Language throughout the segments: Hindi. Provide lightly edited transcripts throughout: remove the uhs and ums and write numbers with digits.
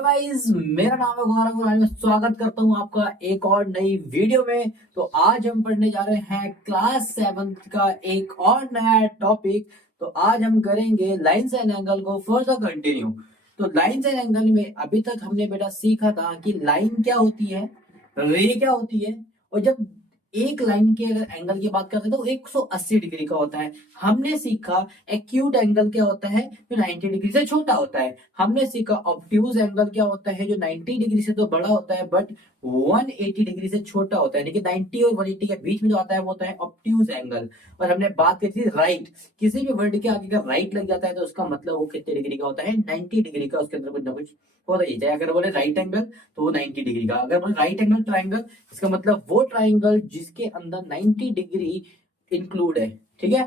हेलो गाइस, मेरा नाम है गौरव और मैं स्वागत करता हूं आपका एक और नई वीडियो में। तो आज हम पढ़ने जा रहे हैं क्लास 7 का एक और नया टॉपिक। तो आज हम करेंगे लाइंस एंड एंगल को फर्दर कंटिन्यू। तो लाइंस एंड एंगल में अभी तक हमने बेटा सीखा था कि लाइन क्या होती है, रे क्या होती है, और जब एक लाइन के अगर एंगल की बात करते हैं तो 180 डिग्री का होता है। हमने सीखा एक्यूट एंगल क्या होता है जो 90 डिग्री से छोटा होता है। हमने सीखा ऑब्ट्यूज एंगल क्या होता है जो 90 डिग्री से तो बड़ा होता है बट 180 डिग्री से छोटा होता है। लेकिन 90 और 180 के बीच में जो आता है वो होता है ऑब्ट्यूज एंगल। और हमने बात की थी राइट, किसी भी वर्ड के आगे अगर राइट लग जाता है तो उसका मतलब वो कितने डिग्री का होता है, 90 डिग्री का। उसके अंदर कुछ ना कुछ होता ही है। अगर बोले राइट एंगल तो वो 90 डिग्री का, अगर बोले राइट एंगल ट्राइंगल इसका मतलब वो ट्राइंगल जिसके अंदर 90 डिग्री इंक्लूड है। ठीक है,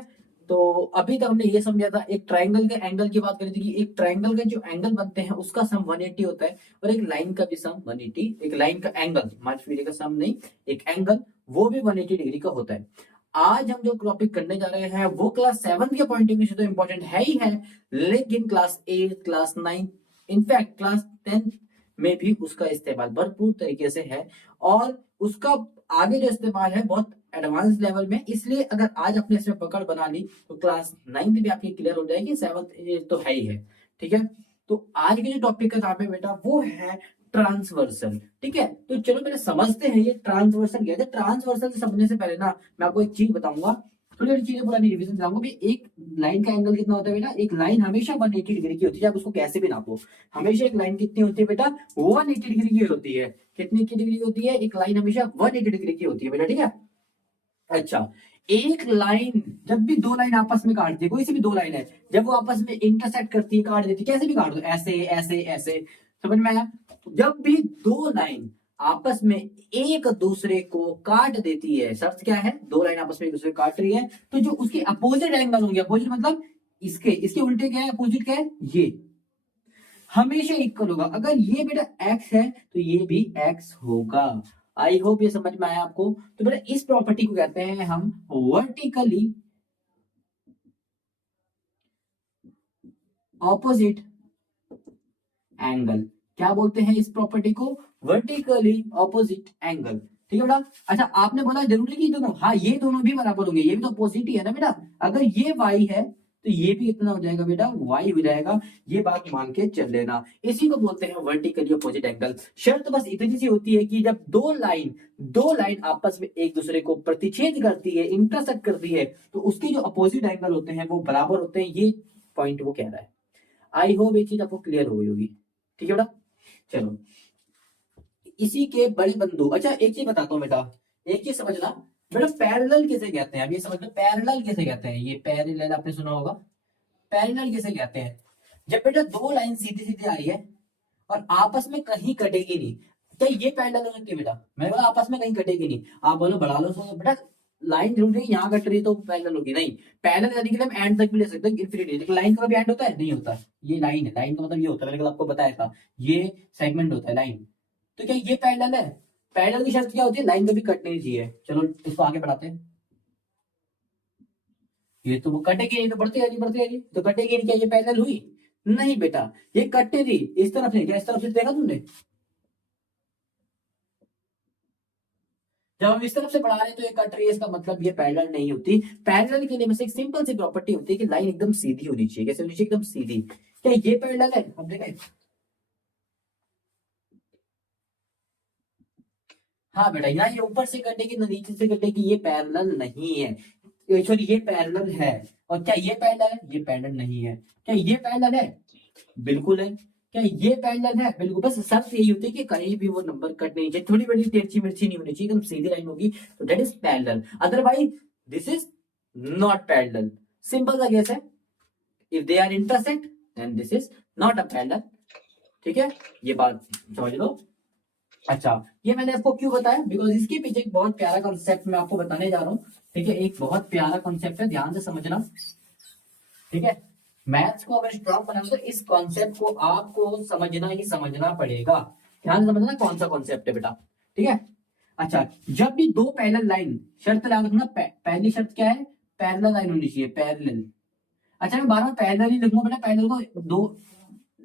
तो अभी तक हमने ये समझा था एक ट्राइंगल के एंगल की बात करी थी कि एक ट्राइंगल के जो एंगल बनते हैं उसका सम 180 होता है और एक लाइन का भी सम 180, एक लाइन का एंगल का सम नहीं, एक एंगल वो भी 180 डिग्री का होता है। आज हम जो टॉपिक करने जा रहे हैं वो क्लास 7 के पॉइंट ऑफ व्यू से तो इंपॉर्टेंट है ही है, लेकिन क्लास 8, क्लास 9, इनफैक्ट क्लास 10 में भी उसका इस्तेमाल भरपूर तरीके से है। और उसका आगे जो इस्तेमाल है बहुत एडवांस लेवल में। इसलिए अगर आज आपने इसमें पकड़ बना ली तो क्लास 9 भी आपकी क्लियर हो जाएगी, 7 तो है ही है। ठीक है, तो आज के जो टॉपिक का नाम है बेटा वो है ट्रांसवर्सल। ठीक है, तो चलो पहले समझते हैं ये ट्रांसवर्सल क्या है। ट्रांसवर्सल समझने से पहले ना मैं आपको एक चीज बताऊंगा, थोड़ी थोड़ी चीजें पुरानी रिवीजन कराऊंगा भी। एक लाइन का एंगल कितना होता है बेटा, एक लाइन हमेशा 180 डिग्री की होती है, आप उसको कैसे भी नापो। हमेशा एक लाइन कितनी होती है बेटा, 180 डिग्री की होती है। कितनी की डिग्री होती है, एक लाइन हमेशा 180 डिग्री की होती है बेटा। ठीक है, अच्छा, एक लाइन जब भी दो लाइन आपस में काटती है, कोई सी भी दो लाइन है, जब वो आपस में इंटरसेक्ट करती है, काट देती है, कैसे भी काट दो, ऐसे ऐसे ऐसे, समझ में आया। जब भी दो लाइन आपस में एक दूसरे को काट देती है, शर्त क्या है, दो लाइन आपस में एक दूसरे को काट रही है, तो जो उसके अपोजिट एंगल होंगे, अपोजिट मतलब इसके इसके उल्टे क्या है, अपोजिट क्या है, ये हमेशा इक्वल होगा। अगर ये बेटा एक्स है तो ये भी एक्स होगा। आई होप ये समझ में आया आपको। तो बेटा इस प्रॉपर्टी को कहते हैं हम वर्टिकली ऑपोजिट एंगल। क्या बोलते हैं इस प्रॉपर्टी को, वर्टिकली ऑपोजिट एंगल। ठीक है बेटा। अच्छा, आपने बोला जरूरी कि दोनों, हाँ ये दोनों भी बराबर होंगे, ये भी तो अपोजिट ही है ना बेटा। अगर ये y है तो ये भी कितना हो जाएगा बेटा, y हो जाएगा। ये बात मान के चल लेना, इसी को बोलते हैं वर्टिकली अपोजिट एंगल। शर्त बस इतनी सी होती है कि जब दो लाइन आपस में एक दूसरे को प्रतिच्छेद करती है, इंटरसेक्ट करती है, तो उसके जो अपोजिट एंगल होते हैं वो बराबर होते हैं। ये पॉइंट वो कह रहा है। आई होप ये चीज आपको क्लियर हो गई होगी। ठीक है बेटा, चलो इसी के बड़े बंधु। अच्छा एक चीज बताता हूँ बेटा, एक चीज समझना बेटा, पैरेलल किसे कहते हैं, अब ये समझ लो पैरेलल किसे कहते हैं। ये पैरेलल आपने सुना होगा, पैरेलल किसे कहते हैं, जब बेटा दो लाइन सीधी सीधी आ रही है और आपस में कहीं कटेगी नहीं। क्या ये पैरेलल हो सकती है बेटा, मैंने बोला आपस में कहीं कटेगी नहीं। आप बोलो बढ़ा लो सो बेटा, लाइन जरूर है यहाँ कट रही है तो पैरेलल होगी, नहीं। पैरेलल यानी कि हम एंड तक भी ले सकते हैं, इन्फिनिटी। लेकिन लाइन का भी एंड होता है, नहीं होता। ये लाइन है, लाइन का मतलब ये होता है, मैंने कल आपको बताया था, ये सेगमेंट होता है लाइन। तो क्या ये पैरेलल है, पैरेलल की शर्त क्या होती है, लाइन कभी कटनी नहीं चाहिए। चलो इसको आगे बढ़ाते हैं। ये तो वो कटेगी नहीं तो बढ़ती जाएगी, बढ़ती जाएगी तो कटेगी नहीं, क्या ये पैरेलल हुई, नहीं बेटा। ये कटे थी इस तरफ से, क्या इस तरफ से देखा तुमने, जब हम इस तरफ से बढ़ा रहे हैं तो ये कट रही है, इसका मतलब ये पैरेलल नहीं होती। पैरेलल के लिए बस एक सिंपल सी प्रॉपर्टी होती है कि लाइन एकदम सीधी होनी चाहिए। कैसे होनी चाहिए, एकदम सीधी। क्या ये पैरेलल है, अब देखें, हाँ बेटा, यहाँ ये ऊपर से कटेगी ना नीचे से कटेगी, ये पैरेलल नहीं है। सॉरी, ये पैरेलल है। और क्या ये पैरेलल है, ये पैरेलल नहीं है। क्या ये पैरेलल है, बिल्कुल है। क्या ये पैरेलल है, बिल्कुल। बस शर्त यही होती है कि कहीं भी वो नंबर कट नहीं चाहिए, थोड़ी बड़ी तिरछी मिर्ची नहीं होनी चाहिए, एकदम सीधी लाइन होगी, तो that is parallel. Otherwise this is not parallel. Simple सा केस है, if they are intersect then this is not a parallel. ठीक है, ये बात समझ लो। अच्छा, ये मैंने आपको क्यों बताया, बिकॉज इसके पीछे एक बहुत प्यारा कॉन्सेप्ट मैं आपको बताने जा रहा हूँ। ठीक है, एक बहुत प्यारा कॉन्सेप्ट है, ध्यान से समझना। ठीक है, मैथ्स को अगर स्ट्रॉन्ग बनाना तो इस कॉन्सेप्ट को आपको समझना ही समझना पड़ेगा। ध्यान से समझना कौन सा कॉन्सेप्ट है बेटा। ठीक है, अच्छा, जब भी दो पैरेलल लाइन, शर्त याद रखना, पहली शर्त क्या है, पैरेलल लाइन होनी चाहिए, पैरेलल। अच्छा, मैं बार बार पैरेलल ही लिखूंगा बेटा, पैरेलल को दो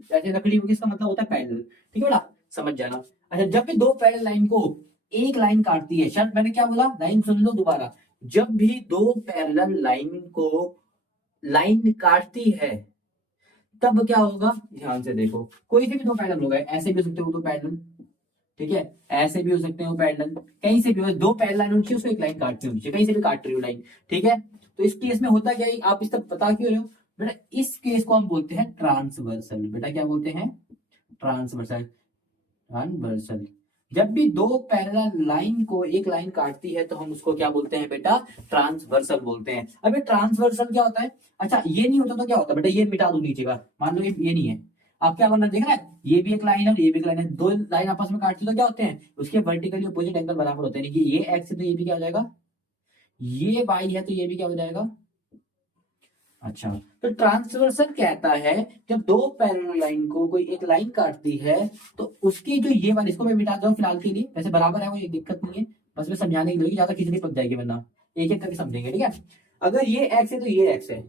ऐसे लकड़ी होगी, इसका मतलब होता है पैरेलल। ठीक है बेटा, समझ जाना। अच्छा, जब भी दो पैरेलल लाइन को एक लाइन काटती है, शर्त मैंने क्या बोला, लाइन सुन लो दोबारा, जब भी दो पैरेलल लाइन को लाइन काटती है तब क्या होगा, ध्यान से देखो, कोई से भी दो पैरेलल हो गए, ऐसे भी हो सकते हो दो पैरेलल, ठीक है, ऐसे भी हो सकते हो पैरेलल, कहीं से भी हो, दो पैरेलल लाइन होनी चाहिए, उसको एक लाइन काटनी होनी चाहिए, कहीं से भी काट रही हो लाइन, ठीक है। तो इस केस में होता क्या है, आप इस तक बता क्यों रहे हो बेटा, इस केस को हम बोलते हैं ट्रांसवर्सल। बेटा क्या बोलते हैं, ट्रांसवर्सल। ट्रांसवर्सल, जब भी दो पैरेलल लाइन को एक लाइन काटती है तो हम उसको क्या बोलते हैं बेटा, ट्रांसवर्सल बोलते हैं। अब ये ट्रांसवर्सल क्या होता है, अच्छा ये नहीं होता तो क्या होता है बेटा, ये मिटा दो नीचे का, मान लो ये नहीं है, आप क्या करना देख रहे हैं, ये भी एक लाइन है और ये भी एक लाइन है, दो लाइन आपस में काटती तो क्या होते हैं, उसके वर्टिकली अपोजिट एंगल बराबर होते हैं, यानी कि ये एक्स है तो ये भी क्या हो जाएगा, ये वाई है तो ये भी क्या हो जाएगा। अच्छा, तो ट्रांसवर्सल कहता है जब दो पैरेलल लाइन को कोई एक लाइन काटती है तो उसकी जो ये वाली, इसको मैं मिटा दूं फिलहाल के लिए, वैसे बराबर है वो, ये दिक्कत नहीं है, बस मैं समझाने के लिए, ज्यादा खिचड़ी पक जाएगी वरना, एक एक करके समझेंगे, ठीक है। अगर ये एक्स है तो ये एक्स है,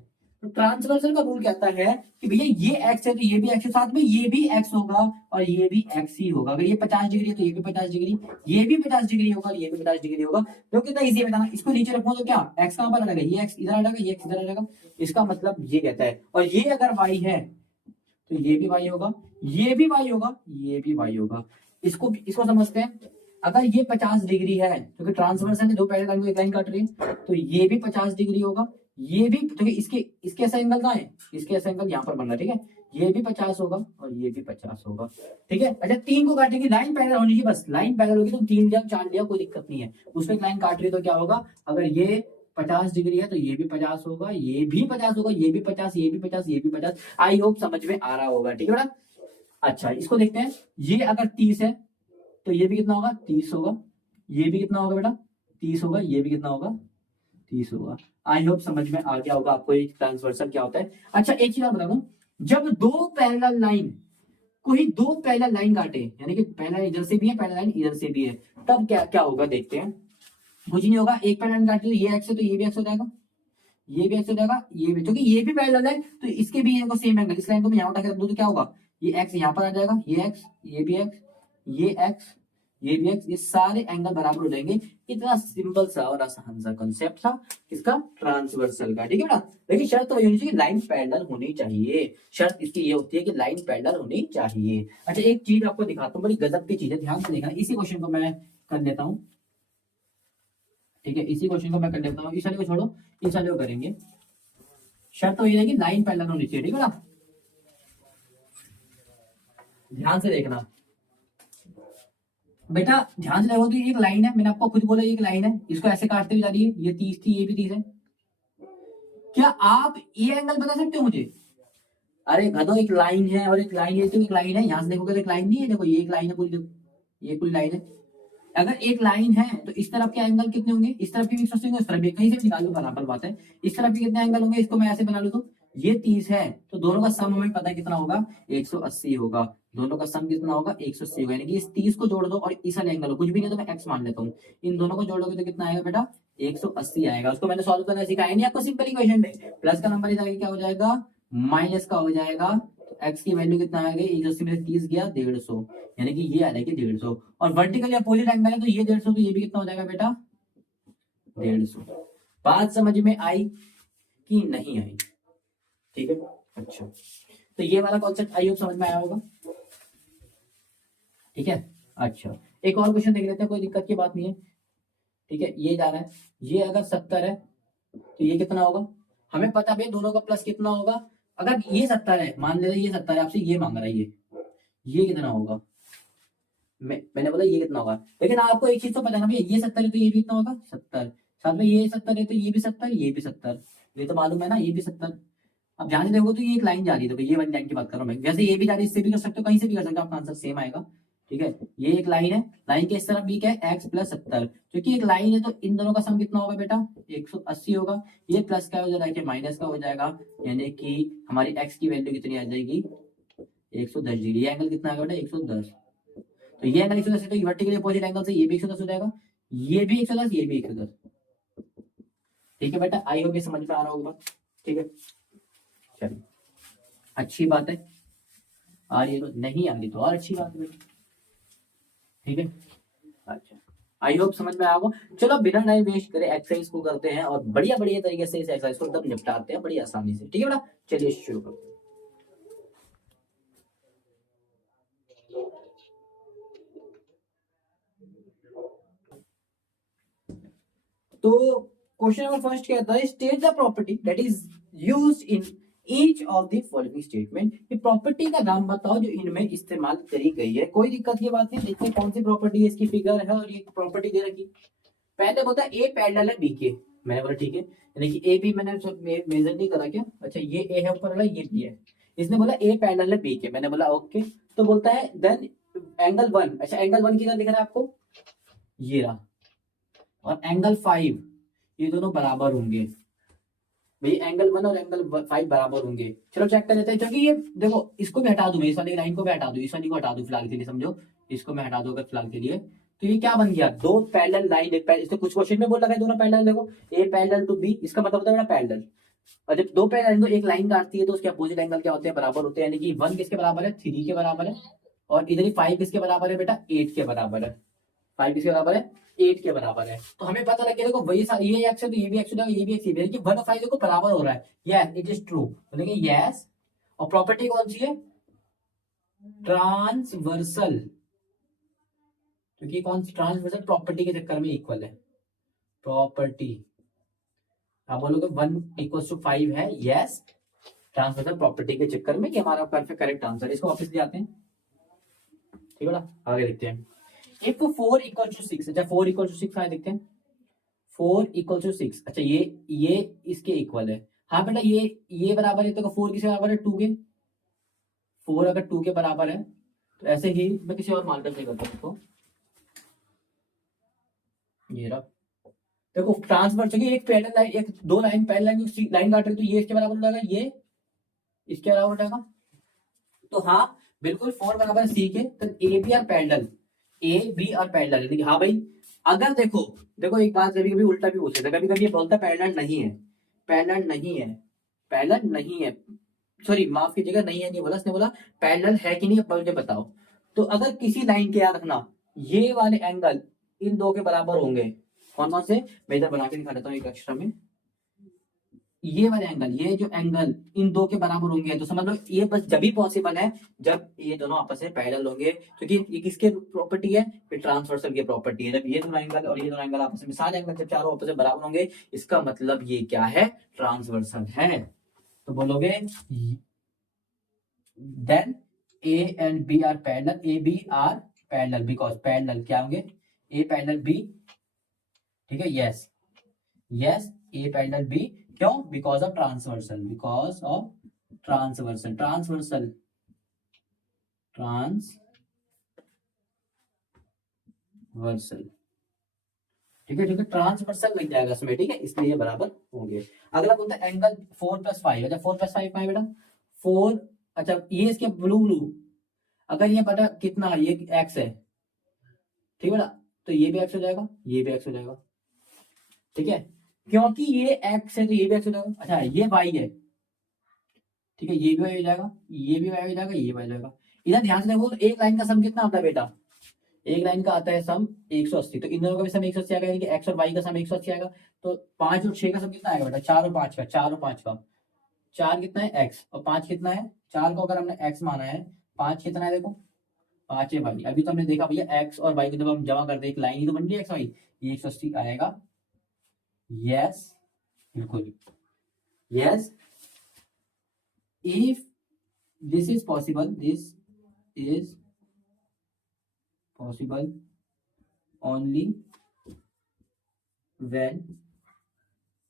तो ट्रांसवर्सल का रूल कहता है कि भैया ये एक्स है तो ये भी एक्स है, साथ में ये भी एक्स होगा और ये भी एक्स ही होगा, अगर ये 50 डिग्री है तो ये भी 50 डिग्री, ये भी 50 डिग्री होगा और ये भी 50 डिग्री होगा। तो कितना इजी है बताना, इसको नीचे रखो तो क्या एक्स कहां पर आ जाएगा, ये एक्स इधर आ जाएगा, ये एक्स इधर आ जाएगा, इसका मतलब ये कहता है, और ये अगर वाई है तो ये भी वाई होगा, ये भी वाई होगा, ये भी वाई होगा। इसको समझते हैं, अगर ये 50 डिग्री है क्योंकि ट्रांसवर्सल है, दो पैरेलल लाइन को एक लाइन काट रही है, तो ये भी 50 डिग्री होगा, ये भी, तो इसके इसके ऐसा एंगल कहाँ है, इसके ऐसा एंगल यहाँ पर बन रहा है, ठीक है, ये भी 50 होगा और ये भी 50 होगा, ठीक है। अच्छा, तीन को काटेंगे, लाइन पैरेलल होनी चाहिए, बस लाइन पैरेलल होगी तो तीन लिया चार लिया कोई दिक्कत नहीं है, उसमें एक लाइन काट रही है तो क्या होगा, अगर ये 50 डिग्री है तो ये भी 50 होगा, ये भी 50 होगा, ये भी 50, ये भी 50, ये भी 50। आई होप समझ में आ रहा होगा, ठीक है बेटा। अच्छा, इसको देखते हैं, ये अगर 30 है तो ये भी कितना होगा, 30 होगा, ये भी कितना होगा बेटा, 30 होगा, ये भी कितना होगा, 30 होगा। आई होप समझ में आ गया होगा आपको एक ट्रांसवर्सल क्या होता है। अच्छा, एक चीज और बता दूं, जब दो पैरेलल लाइन, कोई दो पैरेलल लाइन काटे, यानी कि पैरेलल इधर से भी है, पैरेलल लाइन इधर से भी है, तब क्या क्या होगा देखते हैं। कुछ नहीं होगा, एक पैरेलल लाइन काटे तो ये एक्स है तो ये भी एक्स हो जाएगा, ये भी एक्स हो जाएगा, ये भी, क्योंकि ये भी पैरेलल है तो इसके भी इनको सेम एंगल, इस लाइन को मैं यहाँ उठा के रख दूं तो क्या होगा, ये एक्स यहाँ पर आ जाएगा, ये एक्स, ये भी एक्स, ये एक्स, ये भी एक्स, ये सारे एंगल बराबर हो जाएंगे। इतना सिंपल सा और आसान सा कॉन्सेप्ट था इसका, ट्रांसवर्सल का, ठीक है बेटा। लेकिन शर्त तो वही होनी चाहिए, लाइन पैरेलल होनी चाहिए, शर्त इसकी ये होती है कि लाइन पैरेलल होनी चाहिए। अच्छा, एक चीज आपको दिखाता हूँ, बड़ी गजब की चीज है, ध्यान से देखना, इसी क्वेश्चन को मैं कर लेता हूँ, ठीक है, इसी क्वेश्चन को मैं कर लेता हूँ, इस वाले को छोड़ो, इस वाले को करेंगे। शर्त तो ये है कि लाइन पैरेलल होनी चाहिए, ठीक है ना, ध्यान से देखना बेटा, ध्यान से देखो, तो एक लाइन है, मैंने आपको खुद बोला एक लाइन है, इसको ऐसे काटते हुए जा रही है, ये 30 थी, ये भी 30 है, क्या आप ये एंगल बता सकते हो मुझे, अरे गधो, एक लाइन है और एक लाइन है, तो एक लाइन है, यहां से देखोगे तो एक लाइन नहीं है, देखो ये एक लाइन है पूरी, देखो ये पूरी लाइन है, अगर एक लाइन है तो इस तरफ के एंगल कितने होंगे, इस तरफ के भी 180 होंगे, इस तरफ भी, कहीं से भी निकाल लो बराबर बात है, इस तरफ के कितने एंगल होंगे, इसको मैं ऐसे बना लूं तो ये 30 है, तो दोनों का सम हमें पता है कितना होगा, 180 होगा, दोनों का सम कितना होगा, 180 होगा, यानी कि इस 30 को जोड़ दो और इस वाले एंगल को, कुछ भी नहीं तो मैं एक्स मान लेता हूँ, इन दोनों को जोड़ोगे तो कितना आएगा बेटा, 180 आएगा। उसको मैंने सॉल्व करना सिखाया नहीं आपको, सिंपल इक्वेशन में प्लस का नंबर इधर क्या हो जाएगा, माइनस का हो जाएगा, एक्स की वैल्यू कितना आ गई, 180 में से 30 गया 150, यानी कि ये आ जाएगी 150, और वर्टिकल अपोजिट एंगल है तो ये 150, तो ये भी कितना हो जाएगा बेटा, 150। बात समझ में आई कि नहीं आई, ठीक है। अच्छा, तो ये वाला कॉन्सेप्ट आई होप समझ में आया होगा, ठीक है। अच्छा, एक और क्वेश्चन देख लेते हैं, कोई दिक्कत की बात नहीं है, ठीक है। ये जा रहा है, ये अगर 70 है तो ये कितना होगा, हमें पता है दोनों का प्लस कितना होगा, अगर ये 70 है, मान लेते ये 70 है, आपसे ये मांग रहा है, ये कितना होगा, मैंने बोला ये कितना होगा, लेकिन आपको एक चीज तो पता है ना भैया, ये 70 है तो ये भी कितना होगा 70, साथ में ये 70 है तो ये भी 70, ये भी 70, ये तो मालूम है ना, ये भी 70। अब ध्यान से देखो तो ये एक लाइन जा रही है, तो ये वाली लाइन की बात कर रहा हूँ मैं, जैसे ये भी जा रही है इससे भी कर सकते हो, कहीं से भी कर सकते हो, आपका आंसर सेम आएगा, ठीक है। ये एक लाइन है, लाइन के इस तरफ भी क्या है, एक्स प्लस 70, क्योंकि एक लाइन है तो इन दोनों का सम कितना होगा बेटा, 180 होगा, ये प्लस का हो जाएगा माइनस का हो जाएगा, यानी कि हमारी एक्स की वैल्यू कितनी आ जाएगी, 110 डिग्री, ये एंगल कितना आएगा बेटा, 110, तो ये एंगल 110 है तो वर्टिकली अपोजिट एंगल से ये भी 110 हो जाएगा, ये भी 110, ये भी 110, ठीक है बेटा। आई होप ये समझ में आ रहा होगा, ठीक है, चलिए अच्छी बात है। आ रही है तो, नहीं आ रही तो और अच्छी बात है, ठीक है। अच्छा, आई होप समझ में आओगे। चलो बिना टाइम वेस्ट करे एक्सरसाइज को करते हैं और बढ़िया बढ़िया तरीके से इस एक्सरसाइज को एकदम निपटाते हैं बड़ी आसानी से, ठीक है बेटा। चलिए शुरू करते हैं। तो क्वेश्चन नंबर फर्स्ट क्या था, state the property that is used in each of the following statement. ये प्रॉपर्टी का नाम बताओ जो इनमें इस्तेमाल करी गई है। कोई दिक्कत की बात नहीं, देखते कौन सी प्रॉपर्टी है, इसकी फिगर है और ये प्रॉपर्टी दे रखी। पहले बोलता है ए पैरेलल है बी के, मैंने बोला ठीक है, यानी कि ए बी मैंने मेजर नहीं करा क्या, अच्छा ये ए है ऊपर वाला, ये बी है। इसने बोला ए पैरेलल है बी के, मैंने बोला ओके। तो बोलता है देन एंगल 1, अच्छा एंगल 1 किधर दिख रहा है आपको, ये रहा, और एंगल 5 ये दोनों बराबर होंगे भाई, एंगल 1 और एंगल 5 बराबर होंगे। चलो चेक कर लेते हैं, क्योंकि ये देखो इसको भी हटा दूं मैं, इस वाली लाइन को भी हटा दूं, इस वाली को हटा दूं फिलहाल के लिए, समझो इसको मैं हटा दूंगा फिलहाल के लिए। तो ये क्या बन गया, दो पैरेलल लाइन, इसने कुछ क्वेश्चन में बोल रखा है दोनों पैरेलल, देखो ए पैरेलल टू बी, इसका मतलब होता है पैरेलल। और जब दो पैरेलल एक लाइन काटती है तो उसके अपोजिट एंगल क्या होते हैं, बराबर होते हैं। यानी कि 1 किसके बराबर है, 3 के बराबर है, और इधर ही 5 किसके बराबर है बेटा, 8 के बराबर है। 5 किसके बराबर है, 8 के बराबर है। तो हमें पता लग गया देखो वही ये एक्स है तो ये भी एक्स हो जाएगा, ये भी एक्स, ये भी, यानी कि 1 और 5 देखो बराबर हो रहा है, यस इट इज ट्रू, बोलेंगे यस। और प्रॉपर्टी कौन सी है, ट्रांसवर्सल, क्योंकि कौन सी, ट्रांसवर्सल प्रॉपर्टी के चक्कर में इक्वल है, प्रॉपर्टी। आप बोलोगे 1 = 5 है, यस ट्रांसवर्सल प्रॉपर्टी के चक्कर में, कि हमारा परफेक्ट करेक्ट आंसर। इसको वापस ले आते हैं, ठीक है ना, आगे देखते हैं। इफ 4 = 6, अच्छा 4 = 6 आए, देखते हैं 4 = 6, अच्छा ये इसके इक्वल है। हाँ बेटा ये बराबर है, तो 4 किसके बराबर है, 2 के। 4 अगर 2 के बराबर है तो ऐसे ही मैं किसी और मार्कर से करता हूँ, ये रहा, देखो ट्रांसफर चाहिए, एक पैरेलल लाइन, एक दो लाइन पैरेलल लाइन काट रही, तो ये इसके बराबर हो जाएगा, ये इसके बराबर हो जाएगा। तो हाँ बिल्कुल 4 बराबर सी के, तो A B are parallel, A B are parallel. हाँ भाई, अगर देखो देखो एक बात कभी कभी उल्टा भी हो सकता है, कभी कभी ये बोलता है पैरेलल नहीं है, पैरेलल नहीं है, पैरेलल नहीं है, सॉरी माफ कीजिएगा, नहीं है नहीं बोला, इसने बोला पैरेलल है कि नहीं, अब मुझे बताओ। तो अगर किसी लाइन के, याद रखना ये वाले एंगल इन दो के बराबर होंगे, कौन कौन से, मैं इधर बना के दिखा देता हूँ एक एक्स्ट्रा में, ये वाले एंगल, ये जो एंगल इन दो के बराबर होंगे, तो समझ लो ये बस जब भी पॉसिबल है जब ये दोनों आपस में पैरेलल होंगे, क्योंकि ये किसके प्रॉपर्टी है, ये ट्रांसवर्सल की प्रॉपर्टी है। जब ये दोनों एंगल और ये दोनों एंगल आपस में, सारे एंगल जब चारों आपस में बराबर होंगे, इसका मतलब ये क्या है, ट्रांसवर्सल है। तो बोलोगे then A and B are parallel, A B are parallel, because parallel क्या होंगे, ए पैरेलल बी, ठीक है, yes yes A parallel B, क्यों, because of transversal, because of transversal, transversal transversal, ठीक है ठीक है, ट्रांसवर्सल लग जाएगा इसमें, ठीक है, इसलिए बराबर होंगे। अगला बोलता है एंगल 4 + 5, अच्छा 4 + 5 बेटा 4, अच्छा ये इसके ब्लू ब्लू, अगर ये बेटा कितना, ये एक्स है, ठीक है बेटा, तो ये भी एक्स हो जाएगा, ये भी एक्स हो जाएगा, ठीक है, क्योंकि ये एक्स है तो ये भी एक्स हो जाएगा। अच्छा ये वाई है, ठीक है, ये भी वाई हो जाएगा, ये भी वाई हो जाएगा, ये वाई हो जाएगा। इधर ध्यान से देखो, एक लाइन का सम कितना आता है बेटा, एक लाइन का आता है सम 180, तो इन दोनों का भी सम 180 आएगा, यानी कि एक्स और वाई का सम 180 आएगा। तो 5 और 6 का सम कितना आएगा बेटा, 4 और 5 का, 4 और 5 का, 4 कितना है एक्स और 5 कितना है, 4 को अगर हमने एक्स माना है, 5 कितना है देखो, 5 है वाई। अभी तो हमने देखा भैया एक्स और वाई को जब हम जमा करते हैं एक लाइन ही तो बन रही है एक्स वाई, ये 180 आएगा, यस बिल्कुल yes. If this is possible, this is possible only when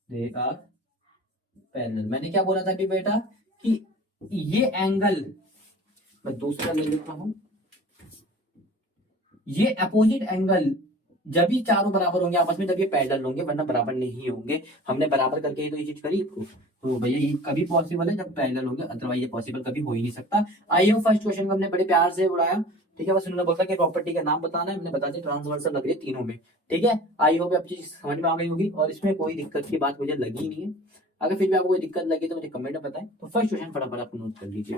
they are parallel. मैंने क्या बोला था अभी बेटा, कि ये एंगल, मैं दूसरा ले लेता हूं, ये अपोजिट एंगल जब भी चारों बराबर होंगे आपस में, जब ये पैरेलल होंगे, वरना बराबर नहीं होंगे। हमने बराबर करके ही तो ये चीज करी, तो भैया ये कभी पॉसिबल है जब पैरेलल होंगे, अदरवाइज ये पॉसिबल कभी हो ही नहीं सकता। आइए फर्स्ट क्वेश्चन को हमने बड़े प्यार से उड़ाया, ठीक है, बस उन्होंने बोला कि प्रॉपर्टी का नाम बताना है, हमने बता दिया ट्रांसवर्सल लग रही है तीनों में, ठीक है। आई होप आप चीज समझ में आ गई होगी और इसमें कोई दिक्कत की बात मुझे लगी नहीं है। अगर फिर भी आपको कोई दिक्कत लगी तो मुझे कमेंट में बताएं। तो फर्स्ट क्वेश्चन फटाफट आप नोट कर लीजिए।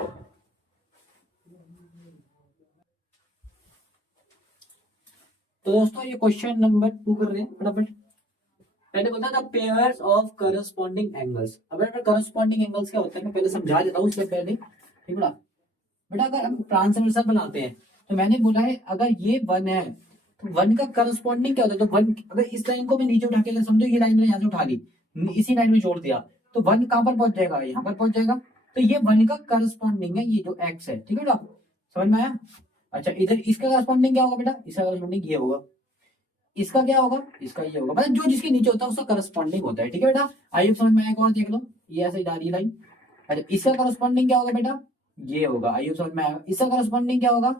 तो दोस्तों ये क्वेश्चन नंबर 2 कर रहे हैं फटाफट। मैंने बोला था पेयर्स ऑफ करस्पॉन्डिंग एंगल्स। अब बेटा करस्पॉन्डिंग एंगल्स क्या होता है मैं पहले समझा देता हूँ उससे पहले, ठीक है बेटा। अगर हम ट्रांसवर्सल बनाते हैं तो मैंने बोला है अगर ये वन है तो वन का करस्पॉन्डिंग क्या होता है, तो वन अगर इस लाइन को मैं नीचे उठा के समझो ये लाइन मैंने यहाँ से उठा ली, इसी लाइन में जोड़ दिया, तो वन कहां पर पहुंच जाएगा, यहाँ पर पहुंच जाएगा। तो ये वन का करस्पॉन्डिंग है, ये जो एक्स है, ठीक है बेटा, समझ में आया। अच्छा इधर इसका करस्पॉन्डिंग क्या होगा बेटा, इसका करस्पॉन्डिंग ये होगा, इसका क्या होगा, इसका ये होगा, मतलब जो जिसके नीचे होता है उसका करस्पॉन्डिंग होता है, ठीक है बेटा। आइए समझ में आया, और देख लो ये ऐसे जा रही है लाइन। अच्छा इसका करस्पॉन्डिंग क्या होगा बेटा, ये होगा। आइए समझ में आया, इसका करस्पॉन्डिंग क्या होगा,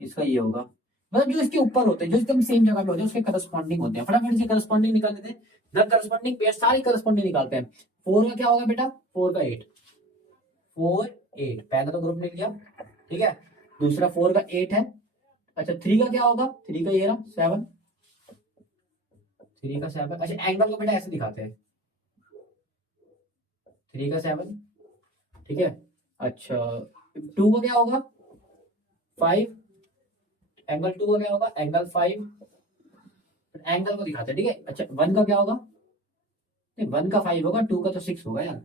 इसका ये होगा। मतलब जो इसके ऊपर होते हैं, जो एकदम सेम जगह पे होते हैं उसके करस्पॉन्डिंग होते हैं। फटाफट से करस्पॉन्डिंग निकाल लेते हैं, द करस्पॉन्डिंग पेयर, सारी करस्पॉन्डिंग निकालते हैं। 4 का क्या होगा बेटा, 4 का 8, 4 8 पहला तो ग्रुप ले लिया, ठीक है। दूसरा 4 का 8 है। अच्छा 3 का क्या होगा, 3 का ये रहा 7, 3 का 7। अच्छा एंगल को बेटा ऐसे दिखाते हैं, 3 का 7, ठीक है। अच्छा 2 का क्या होगा, 5, एंगल 2 का क्या होगा, एंगल 5, एंगल को दिखाते हैं, ठीक है। अच्छा 1 का क्या होगा, नहीं 1 का 5 होगा, 2 का तो 6 होगा यार,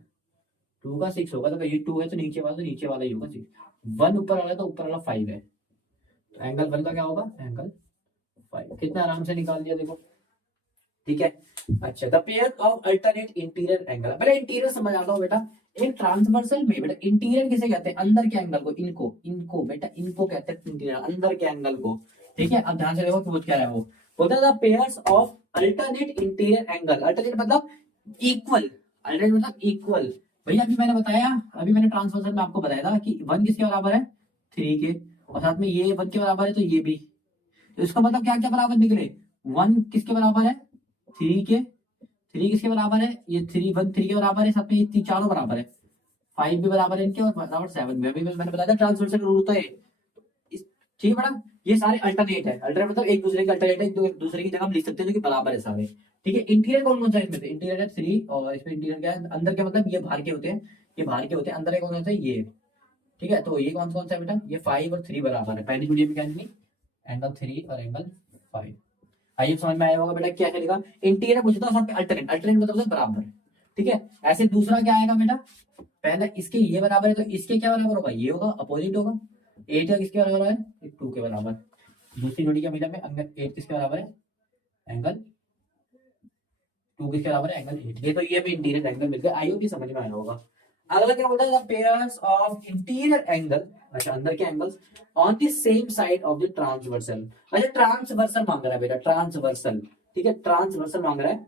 2 का 6 होगा, तो ये 2 है तो नीचे वाला ही होगा 6, 1 ऊपर वाला है तो ऊपर वाला 5 है, तो एंगल 1 का क्या होगा, एंगल 5। कितना आराम से निकाल दिया देखो, ठीक है। अच्छा the pair of alternate interior angle, पहले इंटीरियर समझ आता हूँ बेटा। एक ट्रांसवर्सल में बेटा इंटीरियर किसे कहते हैं, अंदर के एंगल को, इनको इनको बेटा इनको कहते हैं इंटीरियर, अंदर के एंगल को, ठीक है। अब ध्यान से देखो पूछ क्या है वो, बोलता है the pairs of alternate interior angle. Alternate मतलब इक्वल, अल्टरनेट मतलब इक्वल। भैया अभी मैंने बताया, अभी मैंने ट्रांसवर्सल में आपको बताया था कि 1 किसके बराबर है, 3 के, और साथ में ये 1 के बराबर है तो ये भी, तो इसका मतलब क्या क्या बराबर निकले, 1 किसके बराबर है, 3 के, 3 किसके बराबर है, ये 3 1 3 के बराबर है, साथ में ये चारों बराबर है, 5 भी बराबर है इनके और बराबर 7 भी। अभी मैंने बताया था ट्रांसवर्सल रूल होता है ठीक है मैडम। ये सारे अल्टरनेट है, अल्टरनेट मतलब एक दूसरे के अल्टरनेट है, एक दूसरे की जगह हम लिख सकते हैं जो कि बराबर है सारे, ठीक है। इंटीरियर कौन कौन सा है इसमें, इंटीरियर है 3, और इसमें इंटीरियर क्या है, अंदर के मतलब ये बाहर के होते हैं, ये बाहर के होते हैं, अंदर के कौन सा है ये, ठीक है। तो ये कौन कौन सा है बेटा, ये 5 और 3 बराबर है, पहली वीडियो में क्या नहीं, एंगल 3 और एंगल 5। आइए समझ में आया होगा बेटा क्या चलेगा, इंटीरियर पूछता है, अल्टरनेट, अल्टरनेट मतलब बराबर, ठीक है। ऐसे दूसरा क्या आएगा बेटा, पहले इसके ये बराबर है तो इसके क्या बराबर होगा, ये होगा, अपोजिट होगा। 8 का किसके बराबर है, 2 के बराबर। दूसरी जोड़ी का मिला में एंगल 8 किसके बराबर है, एंगल 2 किसके बराबर है, एंगल 8। ये तो ये भी इंटीरियर एंगल मिल गया, आईओ भी समझ में आया होगा। अगला क्या बोलता है, पेयर्स ऑफ इंटीरियर एंगल, अच्छा अंदर के angles on the same side of the transversal. अच्छा ट्रांसवर्सल मांग रहा है बेटा, ट्रांसवर्सल, ठीक है, ट्रांसवर्सल मांग रहा है,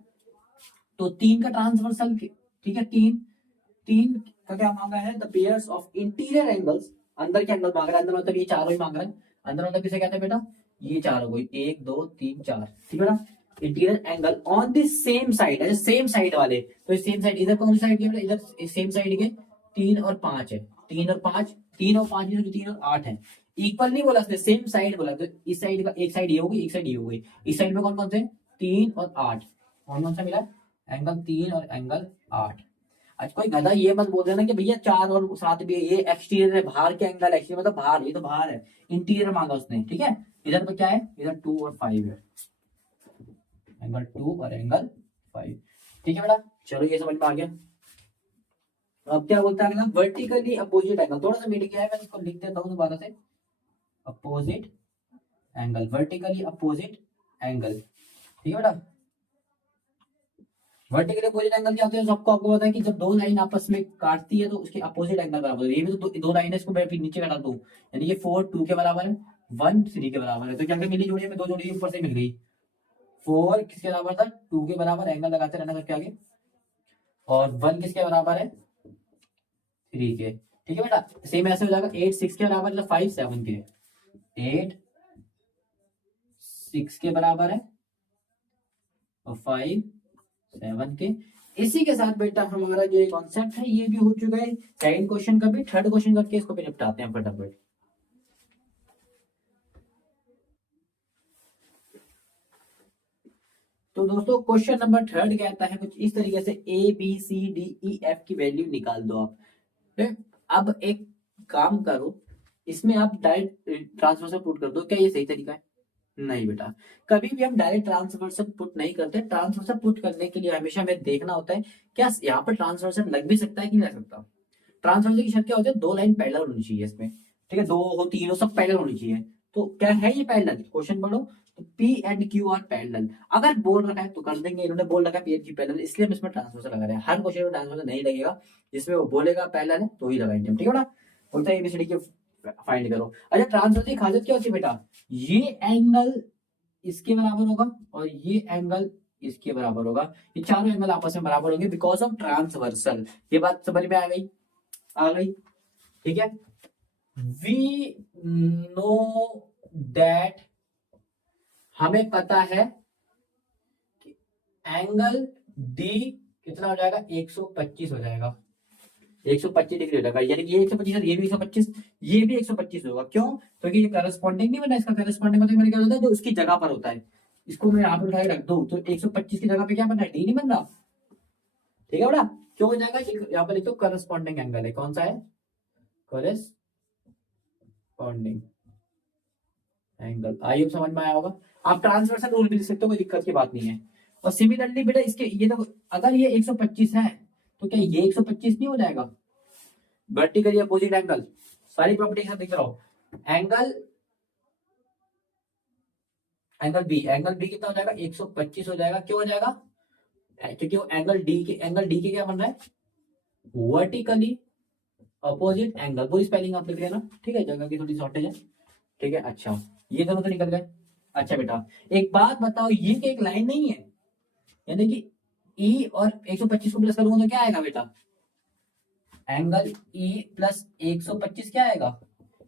तो 3 का ट्रांसवर्सल, ठीक है, 3 का क्या मांगा है, the pairs of interior angles, अंदर के एंगल मांग रहा है, अंदर मतलब ये चारों ही मांग रहा है, अंदर मतलब किसे कहते हैं बेटा, ये चारों को, 1 2 3 4, ठीक है बेटा। Interior angle on the same side है, सेम साइड वाले, तो सेम साइड इधर कौन सी साइड है बेटा, इधर सेम साइड के 3 और 5 है, 3 और 5, 3 और 5 में 3 और 8 है, इक्वल नहीं बोला उसने, सेम साइड बोला, तो इस साइड का एक साइड ये होगी, एक साइड ये होगी, इस साइड में कौन कौन से 3 और 8, कौन कौन सा मिला, एंगल 3 और एंगल 8। अच्छा कोई गधा ये मत बोल देना कि भैया 4 और 7 भी है, ये एक्सटीरियर है, बाहर के एंगल, एक्सटीरियर मतलब बाहर, ये तो बाहर है, इंटीरियर मांगा उसने, ठीक है। इधर पर क्या है, इधर 2 और 5 है, एंगल 2 और एंगल 5, ठीक है बेटा। चलो ये समझ में आ गया। अब क्या बोलता है, वर्टिकली अपोजिट एंगल, थोड़ा सा मिल गया है, मैं इसको लिख देता हूँ दोबारा से, opposite angle, vertically opposite angle, ठीक है बेटा। वर्टिकल अपोजिट एंगल क्या होता है, सबको आपको पता है कि जब दो लाइन आपस में काटती है तो उसके अपोजिट एंगल बराबर है, ये भी तो दो लाइन है, इसको मैं फिर नीचे काटा दूं, यानी ये 4 2 के बराबर है, 1 3 के बराबर है, तो क्या मिली जोड़ी में, दो जोड़ी ऊपर से मिल गई, 4 किसके बराबर था, 2 के बराबर, एंगल लगाते रहना करके आगे, और 1 किसके बराबर है, 3 के, ठीक है बेटा। सेम ऐसे हो जाएगा, 8 6 के बराबर है, 5 7 के, 8 6 के बराबर है और 5 7 के। इसी के साथ बेटा हमारा जो कॉन्सेप्ट है ये भी हो चुका है, सेकंड क्वेश्चन का भी, थर्ड क्वेश्चन करके इसको भी निपटाते हैं फटाफट। तो दोस्तों क्वेश्चन नंबर थर्ड कहता है कुछ इस तरीके से, A B C D E F की वैल्यू निकाल दो आप। अब एक काम करो, इसमें आप डायरेक्ट ट्रांसफर पुट कर दो, क्या ये सही तरीका है, नहीं बेटा, कभी भी हम डायरेक्ट ट्रांसवर्सन पुट नहीं करते। ट्रांसवर्सन पुट करने के लिए हमेशा हमें देखना होता है क्या यहाँ पर ट्रांसवर्सन लग भी सकता है कि नहीं लग सकता। ट्रांसवर्सन की शर्त क्या होती है, दो लाइन पैरेलल होनी चाहिए इसमें, ठीक है, दो हो तीन हो सब पैरेलल होनी चाहिए। तो क्या है ये पैरेलल, क्वेश्चन पढ़ो। तो P and Q R parallel, अगर बोल रखा है तो कर देंगे, इन्होंने बोल रखा है पी एंड क्यू पैरेलल, इसलिए हम इसमें ट्रांसवर्सन लगा रहे हैं। हर क्वेश्चन में ट्रांसवर्सन नहीं लगेगा, जिसमें वो बोलेगा पैरेलल है तो ही लगाएंगे हम, ठीक है ना। बोलता है एबीसीडी के फाइंड करो। अच्छा, ट्रांसवर्सन की खासियत क्या होती है बेटा, ये एंगल इसके बराबर होगा और ये एंगल इसके बराबर होगा, ये चारों एंगल आपस में बराबर होंगे बिकॉज ऑफ ट्रांसवर्सल। ये बात समझ में आ गई, आ गई, ठीक है। वी नो दैट, हमें पता है कि एंगल डी कितना हो जाएगा, 125 हो जाएगा, 125 डिग्री हो जाएगा, यानी कि ये 125 ये भी 125, ये भी 125 होगा। क्यों, क्योंकि ये करस्पॉन्डिंग नहीं बना, इसका करस्पॉन्डिंग मतलब मैंने क्या होता है जो उसकी जगह पर होता है, इसको मैं यहाँ पे उठा के रख दूं तो 125 की जगह पे क्या बन रहा है, डी नहीं बन रहा, ठीक है बेटा। क्यों हो जाएगा, यहाँ पर लिख दो करस्पॉन्डिंग एंगल है, कौन सा है, करस्पॉन्डिंग एंगल। आइए समझ में आया होगा। आप ट्रांसवर्सल रूल भी लिख सकते हो, कोई दिक्कत की बात नहीं है। और सिमिलरली बेटा इसके ये तो अगर ये 125 है तो क्या ये 125 नहीं हो जाएगा, वर्टिकली अपोजिट एंगल, सारी प्रॉपर्टी सब दिख रहा हो। एंगल एंगल बी कितना हो जाएगा, 125 हो जाएगा। क्यों हो जाएगा, क्योंकि वो एंगल डी के क्या बन रहा है, वर्टिकली अपोजिट एंगल। पूरी स्पेलिंग आप लिख लेना, ठीक है, जगह की थोड़ी शॉर्टेज है, ठीक है। अच्छा, ये दोनों तो निकल गए। अच्छा बेटा एक बात बताओ, ये क्या एक लाइन नहीं है, यानी कि ई और 125 को प्लस करूंगा तो क्या आएगा बेटा, एंगल ई प्लस 125 क्या आएगा,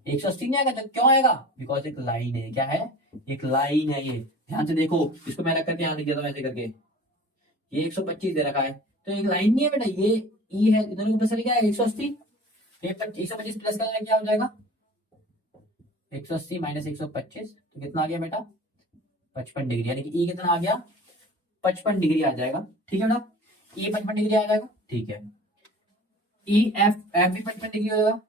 180 नहीं आएगा। तो क्यों आएगा, बिकॉज एक लाइन है, क्या है, एक लाइन है ये। ध्यान से देखो, इसको मैं रख करके यहाँ लिख देता हूँ ऐसे करके, ये 125 दे रखा है तो एक लाइन नहीं है बेटा, ये ई है, इधर को प्लस क्या है 180, 125 प्लस का क्या हो जाएगा, 180 माइनस 125 तो कितना आ गया बेटा, 55 डिग्री, यानी कि ई कितना आ गया, 55 डिग्री आ जाएगा, ठीक है बेटा। ई 55 डिग्री आ जाएगा, ठीक है। ई एफ एफ भी 55 डिग्री हो जाएगा,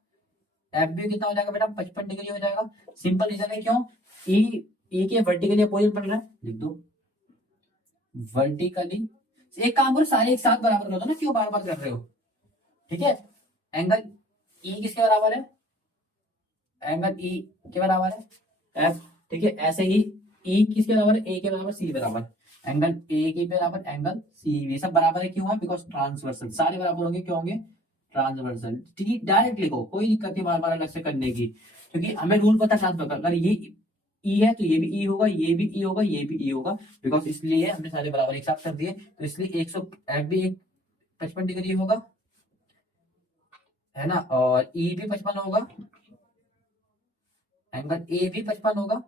एफ भी कितना हो जाएगा बेटा, 55 डिग्री हो जाएगा। सिंपल रीजन है, क्यों, ई ई के वर्टिकली अपोजिट बन रहा है, लिख दो वर्टिकली। एक काम करो, सारे एक साथ बराबर कर दो ना, क्यों बार बार कर रहे हो, ठीक है। एंगल ई किसके बराबर है, एंगल ई के बराबर है एफ, ठीक है। ऐसे ही ई किसके बराबर है, ए के बराबर, सी बराबर, एंगल ए के बराबर एंगल सी, ये सब बराबर है, क्यों है, बिकॉज ट्रांसवर्सल, सारे बराबर होंगे, क्यों होंगे, ट्रांसवर्सल, ठीक है। डायरेक्ट लिखो, कोई दिक्कत नहीं बार बार अलग से करने की, क्योंकि हमें रूल पता ट्रांसफर का, अगर ये ई है तो ये भी ई होगा, ये भी ई होगा, ये भी ई होगा, बिकॉज इसलिए हमने सारे बराबर एक साथ कर दिए, तो इसलिए 100 एफ भी 55 डिग्री होगा, है ना, और ई भी 55 होगा, एंगल ए भी 55 होगा।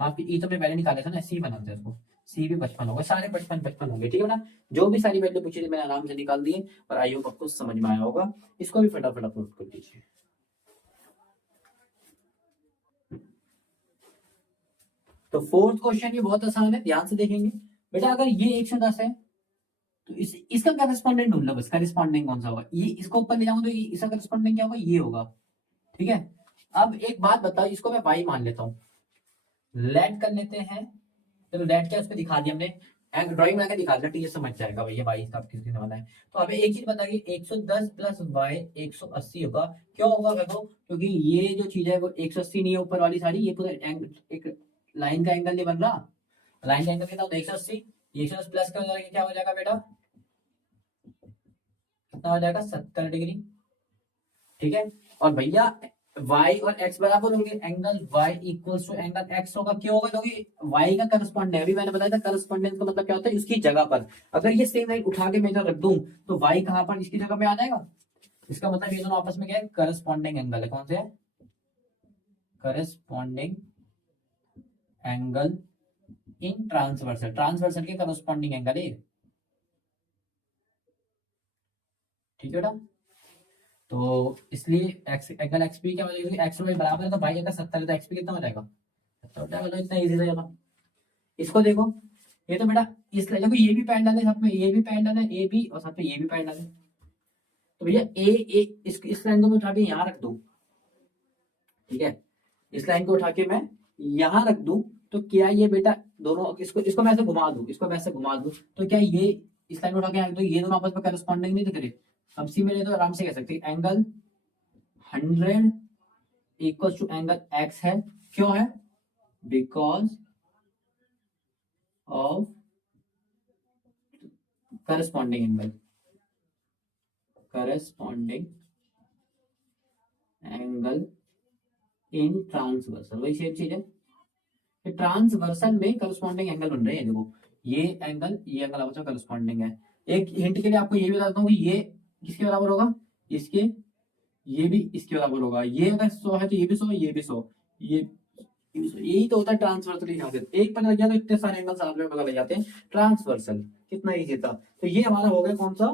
आपकी ई तो मैं पहले निकाला था ना, सी बनाते हैं उसको, सी भी 55 होगा, सारे 55 होंगे, ठीक है ना। जो भी सारी वैल्यू पूछी थी मैंने आराम से निकाल दिए, और आई होप आपको समझ में आया होगा। इसको भी फटाफट अपलोड कर दीजिए। तो फोर्थ क्वेश्चन ये बहुत आसान है, ध्यान से देखेंगे बेटा। अगर ये 110 है तो इसका करस्पॉन्डेंट ढूंढ लो, बस करस्पॉन्डिंग कौन सा होगा, ये इसको ऊपर ले जाऊंगा तो इसका करस्पॉन्डिंग क्या होगा, ये होगा, ठीक है। अब एक बात बताओ, इसको मैं वाई मान लेता हूँ, लेट कर लेते हैं, चलो लेट क्या उस पर दिखा दिया हमने, ड्राइंग में दिखा दिया, टीचर समझ जाएगा भैया वाई का किसने वाला है। तो हमें एक चीज बताइए, 110 प्लस वाई 180 होगा। क्यों होगा देखो, क्योंकि ये जो चीज है वो 180 नहीं है ऊपर वाली सारी, ये पूरा एक लाइन का एंगल नहीं बन रहा, लाइन का एंगल कितना होता है 180, 180 प्लस का क्या हो जाएगा बेटा, कितना हो जाएगा 70 डिग्री, ठीक है। और भैया y और x बराबर होंगे, angle y equals to angle x होगा। क्यों होगा, क्योंकि y का करस्पॉन्डेंट है, अभी मैंने बताया था करस्पॉन्डेंस का मतलब क्या होता है, उसकी जगह पर। अगर ये सेम लाइन उठा के मैं इधर रख दूं तो y कहां पर इसकी जगह पे आ जाएगा, इसका मतलब ये दोनों आपस में क्या है, करस्पॉन्डिंग एंगल है। कौन से है, corresponding angle in transversal, transversal के करस्पॉन्डिंग एंगल है, ठीक है बेटा। तो इसलिए एक्स एंगल एक्स पी क्या हो जाएगा, एक्स वाई बराबर है तो भाई अगर 70 है तो एक्स पी कितना हो जाएगा, 70 हो जाएगा। तो इतना इजी रहेगा। इसको देखो, ये तो बेटा इस देखो, ये भी पैरेलल है, साथ में ये भी पैरेलल है, ए बी, और साथ में ये भी पैरेलल है। तो भैया ए ए इस लाइन को मैं उठा के यहाँ रख दूं, ठीक है, इस लाइन को उठा के मैं यहां रख दूं तो क्या ये बेटा दोनों इसको मैं ऐसे घुमा दूं, इसको मैं ऐसे घुमा दूं तो क्या ये इस लाइन उठा के रख दूं, ये दोनों आपस में करस्पॉन्डिंग नहीं दिख रहे। हम सी में तो आराम से कह सकते हैं angle 100 equal to angle x है। क्यों है? Because of corresponding angle, corresponding angle in transversal, वही सेम चीज है। ट्रांसवर्सल में करस्पॉन्डिंग एंगल बन रहे हैं। देखो ये एंगल आपस में करस्पॉन्डिंग है। एक हिंट के लिए आपको ये भी बताता हूँ कि ये किसके बराबर होगा, इसके, ये भी इसके बराबर होगा। ये अगर 100 है तो ये भी 100, ये भी 100, ये भी 100। यही तो होता है ट्रांसवर्सल यहाँ पे। एक पता लग गया तो इतने सारे एंगल साथ में पता लग जाते हैं। ट्रांसवर्सल कितना इजी था। तो ये हमारा हो गया कौन सा,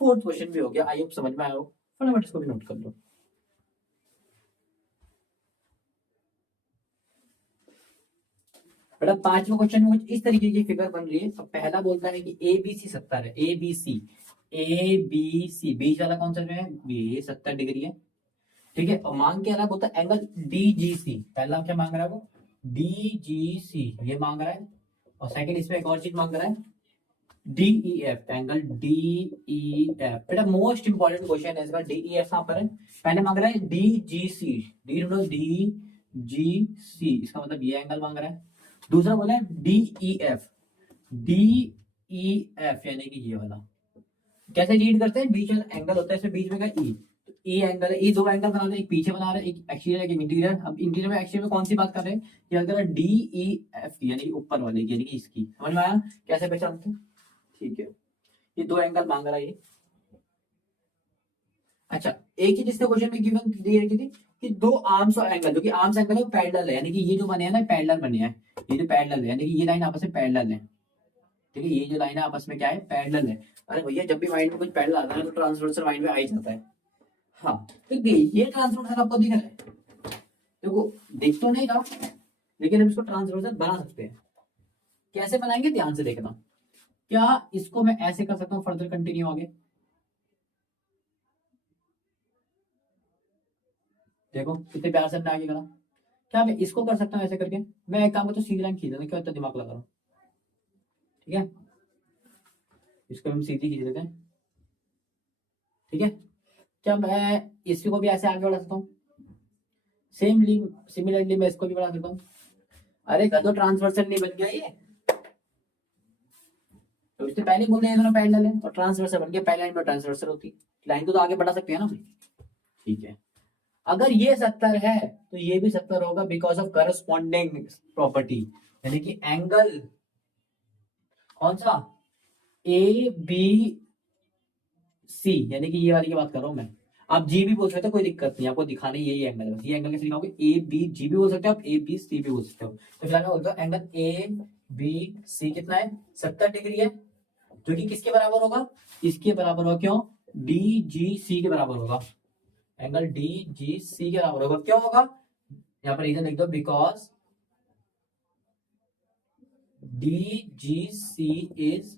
फोर्थ क्वेश्चन भी हो गया। आई होप समझ में आया हो। फटाफट इसको भी नोट कर लो। बेटा पांचवा क्वेश्चन में कुछ इस तरीके की फिगर बन रही है। अब पहला बोलता है कि ए बी सी 70 है। ए बी सी, ए बी सी, बीच वाला कौन सा जो है, ये 70 डिग्री है। ठीक है। और मांग क्या रहा है, बोलता है एंगल डी जी सी। पहला क्या मांग रहा है वो, डी जी सी ये मांग रहा है। और सेकंड इसमें एक और चीज मांग रहा है, D E F, angle D E F. बेटा मोस्ट इंपॉर्टेंट क्वेश्चन है इसका। डी ई एफ कहां पर है, पहले मांग रहा है डी जी सी, डी जी सी, इसका मतलब ये एंगल मांग रहा है। दूसरा बोला है D E F, D E F यानी कि ये वाला। कैसे रीड करते हैं, बीच में एंगल होता है, इसमें बीच में का ई, ई एंगल है। ई दो एंगल बना रहे हैं, एक पीछे बना रहे हैं, एक एक्सटीरियर एक इंटीरियर। अब इंटीरियर में एक्सटीरियर में कौन सी बात कर रहे हैं, ये अगर डी ई एफ की यानी ऊपर वाले यानी कि इसकी। समझ में आया कैसे पहचानते हैं? ठीक है। ये दो एंगल मांग रहा है ये। अच्छा, एक ही जिसने क्वेश्चन में गिवन दी है कि दो आर्म्स और एंगल, जो कि आर्म्स एंगल है पैरेलल है, यानी कि ये जो बने हैं ना पैरेलल बने हैं। ये जो पैरेलल है यानी कि ये लाइन आपस में पैरेलल है। ठीक है, ये जो लाइन है आपस में क्या है, पैरेलल है। अरे भैया जब भी माइंड में कुछ पैरेलल आता है तो ट्रांसवर्सल माइंड में आ ही जाता है। हाँ, तो ये ट्रांसवर्सल आपको दिख रहा है। देखो दिख तो नहीं रहा, लेकिन हम इसको ट्रांसवर्सल बना सकते हैं। कैसे बनाएंगे ध्यान से देखना। क्या इसको मैं ऐसे कर सकता हूँ, फर्दर कंटिन्यू आगे देखो कितने प्यार से हमने आगे करा। क्या मैं इसको कर सकता हूँ ऐसे करके, मैं एक काम करता हूँ सीधी लाइन खींच देता हूँ, क्या इतना दिमाग लगा रहा हूँ। ठीक है, इसको हम सीधी खींच देते हैं। ठीक है, क्या मैं इसको भी ऐसे आगे बढ़ा सकता हूँ, सिमिलरली मैं इसको भी बढ़ा सकता हूँ। अरे गधो ट्रांसवर्सल नहीं बन गया ये, तो इससे पहले बोल रहे हैं दोनों पैरेलल है और ट्रांसवर्सल बन गया। पहले लाइन में ट्रांसवर्सल होती, लाइन को तो आगे बढ़ा सकते हैं ना। ठीक है, अगर ये 70 है तो ये भी 70 होगा बिकॉज ऑफ करस्पॉन्डिंग प्रॉपर्टी, यानी कि एंगल कौन सा, ए बी सी, यानी कि ये वाली की बात कर रहा हूं मैं। आप जी भी बोल सकते हो, कोई दिक्कत नहीं, आपको दिखाने यही एंगल है। ये एंगल कैसे लिखाओगे, ए बी जी भी बोल सकते हो आप, ए बी सी भी बोल सकते हो। तो फिलहाल मैं बोलता हूँ एंगल ए बी सी कितना है, 70 डिग्री है, जो कि किसके बराबर होगा, इसके बराबर होगा। क्यों, डी जी सी के बराबर होगा। एंगल डी जी सी के बराबर होगा। क्यों होगा, यहाँ पर रीजन लिख दो, because D G C is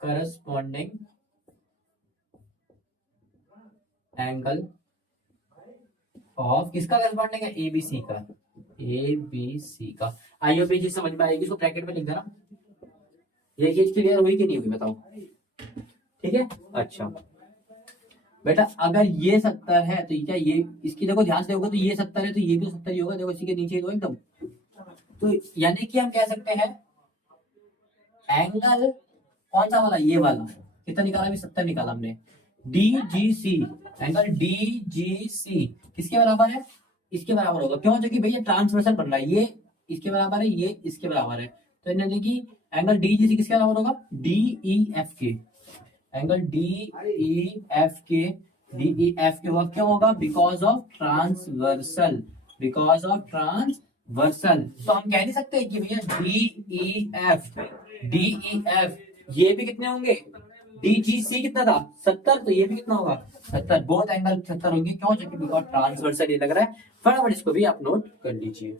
corresponding angle of, किसका करस्पॉन्डिंग है, एबीसी का, एबीसी का। आइयो भी चीज समझ में आएगी, इसको ब्रैकेट में लिख देना। ये चीज क्लियर हुई कि नहीं हुई बताओ। ठीक है, अच्छा बेटा अगर ये 70 है तो क्या ये, इसकी देखो ध्यान से देखोगे तो ये 70 है तो ये भी 70 ही होगा। देखो इसी के नीचे दो एकदम। तो यानी कि हम कह सकते हैं एंगल कौन सा वाला, ये वाला कितना निकाला, अभी 70 निकाला हमने। डी जी सी, एंगल डी जी सी किसके बराबर है, इसके बराबर होगा। क्यों, जो कि भैया ट्रांसवर्सल बन रहा है, ये इसके बराबर है, ये इसके बराबर है। तो यानी कि एंगल डी जी सी किसके बराबर होगा, डी ई एफ के। एंगल डी ई एफ के, डी ई एफ के होगा। क्यों होगा, because of transversal, because of transversal. तो हम कह नहीं सकते कि भैया D E F, D E F ये भी कितने होंगे, डी जी सी कितना था 70, तो ये भी कितना होगा 70। बोथ एंगल 70 होंगे। क्यों, जो कि बिकॉज ट्रांसवर्सल ये लग रहा है। फटाफट इसको भी आप नोट कर लीजिए।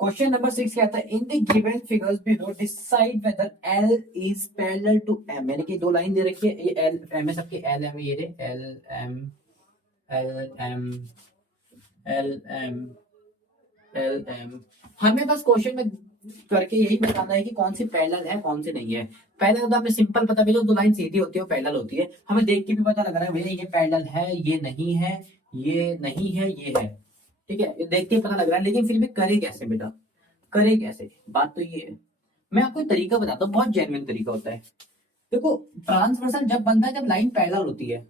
क्वेश्चन नंबर 6 क्या था, in the given figures below decide whether L is parallel to M, यानी कि दो लाइन दे रखी है, ये एल एम है सबके, एल एम ये रे, L M L M L M L M. हमें बस क्वेश्चन में करके यही बताना है कि कौन सी पैरेलल है कौन सी नहीं है। पैरेलल तो हमें सिंपल पता भी, दो लाइन सीधी होती है वो पैरेलल होती है, हमें देख के भी पता लग रहा है भैया ये पैरेलल है ये नहीं है, ये नहीं है ये है, ठीक है, ये देख के पता लग रहा है। लेकिन फिर भी करे कैसे बेटा, करे कैसे, बात तो ये है। मैं आपको एक तरीका बताता हूँ, बहुत जेन्युइन तरीका होता है। देखो ट्रांसवर्सल जब बनता है जब लाइन पैरेलल होती है,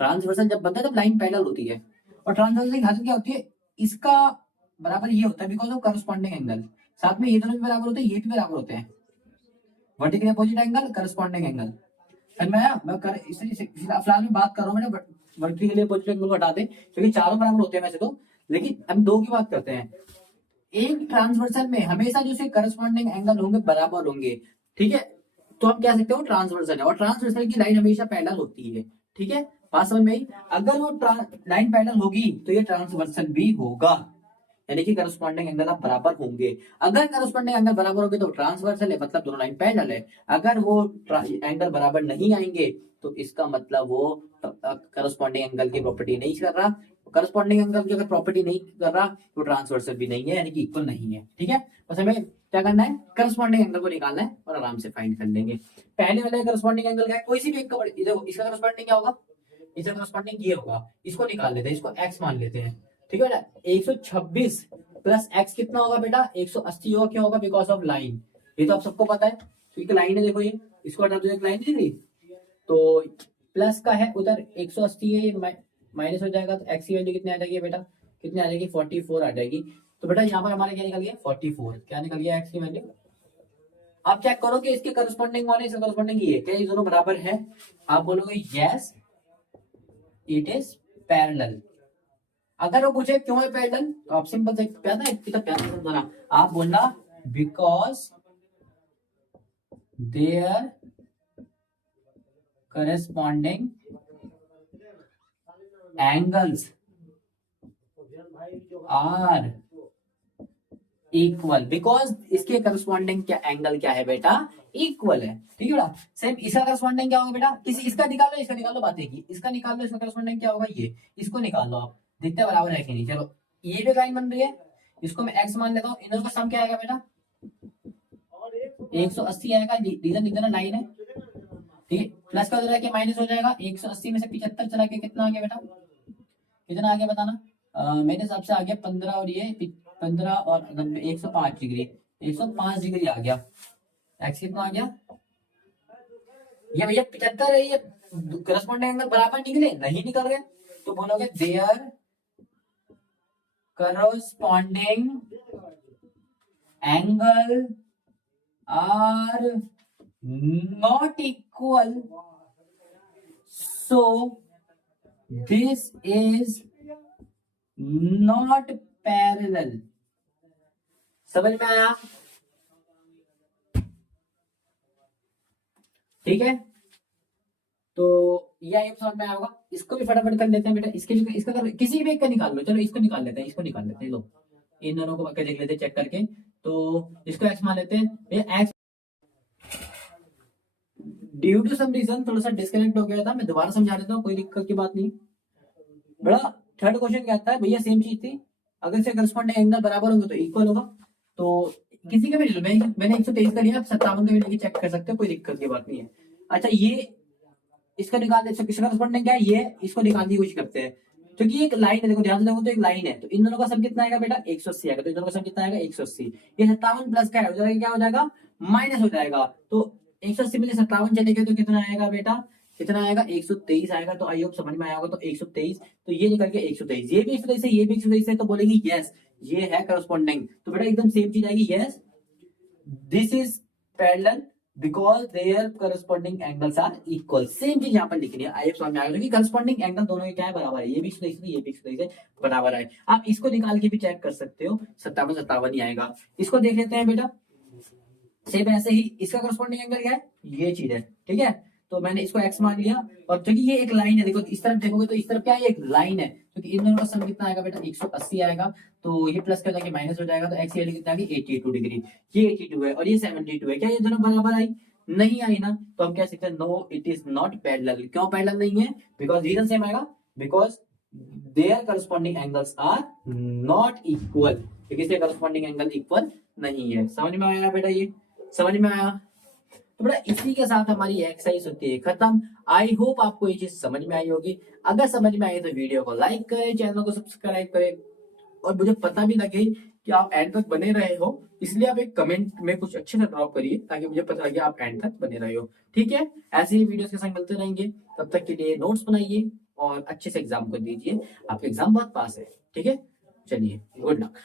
ट्रांसवर्सल जब बनता है जब लाइन पैरेलल होती है, और ट्रांसवर्सल की हालत क्या होती है, इसका बराबर ये होता है बिकॉज ऑफ करस्पॉन्डिंग एंगल, साथ में ये दोनों भी बराबर होते हैं, ये भी बराबर होते हैं, vertical opposite angle corresponding angle. मैं कर फिलहाल में बात कर रहा हूँ मैंने वर्टिकल अपोजिट एंगल को हटा दे, क्योंकि चारों बराबर होते हैं वैसे तो, लेकिन हम दो की बात करते हैं। एक ट्रांसवर्सल में हमेशा जो से करस्पॉन्डिंग एंगल होंगे बराबर होंगे, ठीक है, तो हम कह सकते हो ट्रांसवर्सल है, और ट्रांसवर्सल की लाइन हमेशा पैरेलल होती है, ठीक है, बात समझ में आई। अगर वो लाइन पैरेलल होगी तो ये ट्रांसवर्सल भी होगा, यानी कि करस्पॉन्डिंग एंगल आप बराबर होंगे। अगर करस्पॉन्डिंग एंगल बराबर होंगे तो ट्रांसवर्सल है, मतलब दोनों लाइन पैरेलल है। अगर वो एंगल बराबर नहीं आएंगे तो इसका मतलब वो करस्पॉन्डिंग एंगल की प्रॉपर्टी नहीं कर रहा, करस्पॉन्डिंग एंगल की अगर प्रॉपर्टी नहीं कर रहा तो ट्रांसवर्सल भी नहीं है, यानी कि इक्वल नहीं है, ठीक है। बस हमें क्या करना है, करस्पॉन्डिंग एंगल को निकालना है और आराम से फाइंड कर लेंगे। पहले वाले करस्पॉन्डिंग एंगल क्या है, कोई सी भी एक का, इसका करस्पॉन्डिंग क्या होगा, इसका करस्पॉन्डिंग ये होगा, इसको निकाल लेते हैं, इसको x मान लेते हैं, ठीक है बेटा। 126 प्लस x कितना होगा बेटा, 180 होगा, क्या होगा, बिकॉज ऑफ लाइन, ये तो आप सबको पता है, क्योंकि लाइन है, देखो ये, इसको हटा दो, एक लाइन दिख रही, तो प्लस का है उधर 180 है, ये माइनस हो जाएगा, तो x की वैल्यू कितनी आ जाएगी बेटा, कितनी आ जाएगी, 44 आ जाएगी। तो बेटा यहाँ पर हमारे क्या निकल गया, 44, क्या निकल गया x की वैल्यू। आप चेक करो कि इसके करस्पॉन्डिंग कौन है, इसका करस्पॉन्डिंग ये है, क्या ये दोनों बराबर है, आप बोलोगे यस इट इज पैरेलल। अगर वो पूछे क्यों है पैरेलल, तो आप सिंपल से प्यारा कितना प्यारा बोलना, आप बोलना because their corresponding angles are equal, because इसके करस्पॉन्डिंग क्या एंगल क्या है बेटा, इक्वल है, ठीक है बेटा। सेम इसका करस्पॉन्डिंग क्या होगा बेटा, किसी इसका निकाल लो, बात है इसका निकाल लो, इसका करस्पॉन्डिंग क्या होगा, ये, इसको निकाल लो आप, देखते हैं बराबर है कि नहीं। चलो ये भी लाइन बन रही है, इसको मैं x मान लेता हूँ, इन दोनों का सम क्या आएगा बेटा, 180 आएगा, रीजन लिख देना लाइन है, ठीक है। प्लस का हो जाएगा माइनस हो जाएगा, 180 में से 75 चला के कितना आ गया बेटा, कितना आ गया बताना, मेरे हिसाब से आ गया 15 और ये 15 और 90, 105 डिग्री, 105 डिग्री आ गया। एक्स कितना आ गया, ये भैया 75 है, ये करस्पॉन्डिंग एंगल बराबर निकले, नहीं निकल रहे, तो बोलोगे their corresponding angle are not equal, so this is not parallel. समझ में आया, ठीक है, तो यह समझ में आया होगा। इसको भी फटाफट कर लेते हैं बेटा, इसका किसी भी एक का निकाल लो, चलो इसको निकाल लेते हैं, इसको निकाल लेते हैं, लो इन दोनों को देख लेते हैं चेक करके, तो इसको x मान लेते हैं, ये x due to some reason थोड़ा सा डिस्कनेक्ट हो गया था, मैं दोबारा समझा देता हूँ, कोई दिक्कत की बात नहीं बेटा। थर्ड क्वेश्चन क्या आता है भैया, सेम चीज थी, अगर से करस्पॉन्डिंग एंगल बराबर होंगे तो इक्वल होगा, तो किसी का भी ले लो, मैंने 123 का लिया, आप 57 का भी लेके चेक कर सकते हो, कोई दिक्कत की बात नहीं है। अच्छा ये इसका निकाल दे, किसका करस्पॉन्डिंग क्या है, ये, इसको निकालने की कोशिश करते हैं, क्योंकि एक लाइन है, देखो ध्यान से देखो तो एक लाइन है, तो इन दोनों का सम कितना आएगा बेटा, 180 आएगा, तो इन दोनों का सम कितना आएगा 180, ये 57 प्लस का है, हो जाएगा क्या हो जाएगा, माइनस हो जाएगा, तो 180 में से 57 चले गए तो कितना आएगा बेटा, कितना आएगा 123 आएगा, तो आई होप समझ में आया होगा, तो 123, तो ये निकल के 123, ये भी 123 है, ये भी 123 है, तो बोलेंगे यस ये है करस्पॉन्डिंग, तो बेटा एकदम सेम चीज आएगी, yes this is parallel because their corresponding angles are equal, same चीज यहाँ पर लिखनी है, आई समझ में आएगा कि करस्पॉन्डिंग एंगल दोनों के क्या है, बराबर है, ये भी 123 है, ये भी 123 है, बराबर है। आप इसको निकाल के भी चेक कर सकते हो, 57 ही आएगा। इसको देख लेते हैं बेटा, सेम ऐसे ही इसका करस्पॉन्डिंग एंगल क्या है, ये चीज है, ठीक है, तो मैंने इसको x मान लिया, और क्योंकि ये एक लाइन है, देखो इस तरफ देखोगे तो इस तरफ क्या है, एक लाइन है, क्योंकि इन दोनों का सम कितना आएगा बेटा 180 आएगा, तो ये प्लस कर जाके माइनस हो जाएगा, तो x की वैल्यू कितना आ गई 82 डिग्री, ये 82 है और ये 72 है, क्या ये दोनों बराबर आई, नहीं आई ना, तो हम कह सकते हैं no it is not parallel. क्यों पैरेलल नहीं है, बिकॉज रीजन सेम आएगा, because their corresponding angles are not equal, क्योंकि इसके करस्पॉन्डिंग एंगल इक्वल नहीं है। समझ में आया बेटा, ये समझ में आया। तो बेटा इसी के साथ हमारी एक्सरसाइज होती है खत्म। आई होप आपको ये चीज समझ में आई होगी। अगर समझ में आई तो वीडियो को लाइक करें, चैनल को सब्सक्राइब करें, और मुझे पता भी लगे कि आप एंड तक बने रहे हो, इसलिए आप एक कमेंट में कुछ अच्छे से ड्रॉप करिए ताकि मुझे पता लगे आप एंड तक बने रहे हो। ठीक है, ऐसे ही वीडियोस के संग मिलते रहेंगे, तब तक के लिए नोट्स बनाइए और अच्छे से एग्जाम को दीजिए, आपका एग्जाम बहुत पास है। ठीक है, चलिए गुड लक।